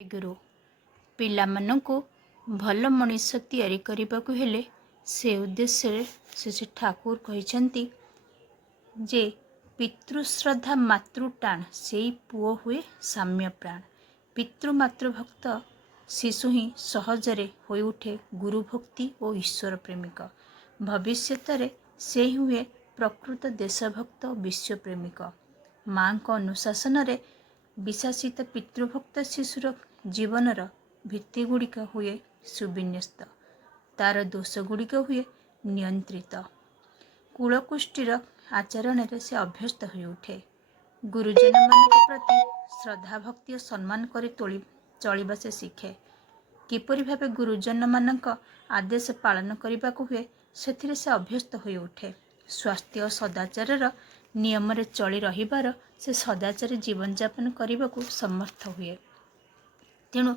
ଗୁରୁ ପିଲାମାନଙ୍କୁ ଭଲ ମଣିଷ ତିଆରି କରିବାକୁ ହେଲେ ସେ ଉଦ୍ଦେଶ୍ୟରେ ଶ୍ରୀ ଠାକୁର କହିଛନ୍ତି ଯେ ପିତୃଶ୍ରଦ୍ଧା ମାତୃ ଟାଣ ସେଇ ପୁଅ ହୁଏ ସାମ୍ୟ ପ୍ରାଣ। ପିତୃମାତୃଭକ୍ତ ଶିଶୁ ହିଁ ସହଜରେ ହୋଇଉଠେ ଗୁରୁଭକ୍ତି ଓ ଈଶ୍ୱର ପ୍ରେମିକ। ଭବିଷ୍ୟତରେ ସେ ହୁଏ ପ୍ରକୃତ ଦେଶଭକ୍ତ ଓ ବିଶ୍ୱପ୍ରେମିକ। ମାଙ୍କ ଅନୁଶାସନରେ ବିଶାସିତ ପିତୃଭକ୍ତ ଶିଶୁର ଜୀବନର ଭିତ୍ତିଗୁଡ଼ିକ ହୁଏ ସୁବିନ୍ୟସ୍ତ, ତାର ଦୋଷଗୁଡ଼ିକ ହୁଏ ନିୟନ୍ତ୍ରିତ। କୁଳକୁଷ୍ଠିର ଆଚରଣରେ ସେ ଅଭ୍ୟସ୍ତ ହୋଇଉଠେ। ଗୁରୁଜନମାନଙ୍କ ପ୍ରତି ଶ୍ରଦ୍ଧା ଭକ୍ତି ଓ ସମ୍ମାନ କରି ଚଳିବା ସେ ଶିଖେ। କିପରି ଭାବେ ଗୁରୁଜନମାନଙ୍କ ଆଦେଶ ପାଳନ କରିବାକୁ ହୁଏ ସେଥିରେ ସେ ଅଭ୍ୟସ୍ତ ହୋଇଉଠେ। ସ୍ୱାସ୍ଥ୍ୟ ଓ ସଦାଚାରର ନିୟମରେ ଚଳି ରହିବାର ସେ ସଦାଚାରୀ ଜୀବନଯାପନ କରିବାକୁ ସମର୍ଥ ହୁଏ। ତେଣୁ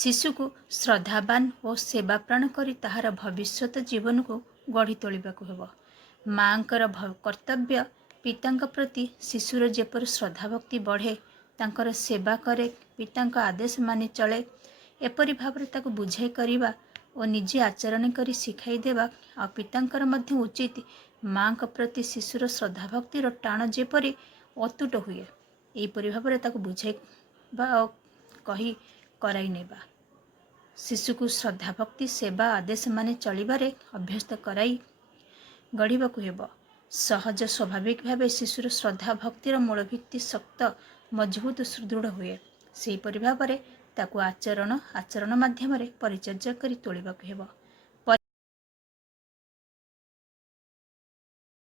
ଶିଶୁକୁ ଶ୍ରଦ୍ଧାବାନ ଓ ସେବାପ୍ରାଣ କରି ତାହାର ଭବିଷ୍ୟତ ଜୀବନକୁ ଗଢ଼ି ତୋଳିବାକୁ ହେବ। ମାଙ୍କର କର୍ତ୍ତବ୍ୟ ପିତାଙ୍କ ପ୍ରତି ଶିଶୁର ଯେପରି ଶ୍ରଦ୍ଧାଭକ୍ତି ବଢ଼େ, ତାଙ୍କର ସେବା କରେ, ପିତାଙ୍କ ଆଦେଶ ମାନି ଚଳେ, ଏପରି ଭାବରେ ତାକୁ ବୁଝାଇ କରିବା ଓ ନିଜେ ଆଚରଣ କରି ଶିଖାଇ ଦେବା ଆଉ ପିତାଙ୍କର ମଧ୍ୟ ଉଚିତ ମାଙ୍କ ପ୍ରତି ଶିଶୁର ଶ୍ରଦ୍ଧାଭକ୍ତିର ଟାଣ ଯେପରି ଅତୁଟ ହୁଏ, ଏହିପରି ଭାବରେ ତାକୁ ବୁଝାଇବା ଓ କହି କରାଇ ନେବା। ଶିଶୁକୁ ଶ୍ରଦ୍ଧାଭକ୍ତି ସେବା ଆଦେଶ ମାନି ଚଳିବାରେ ଅଭ୍ୟସ୍ତ କରାଇ ଗଢ଼ିବାକୁ ହେବ। ସହଜ ସ୍ୱାଭାବିକ ଭାବେ ଶିଶୁର ଶ୍ରଦ୍ଧା ଭକ୍ତିର ମୂଳଭିତ୍ତି ଶକ୍ତ ମଜବୁତ ସୁଦୃଢ଼ ହୁଏ। ସେହିପରି ଭାବରେ ତାକୁ ଆଚରଣ ମାଧ୍ୟମରେ ପରିଚର୍ଯା କରି ତୋଳିବାକୁ ହେବ।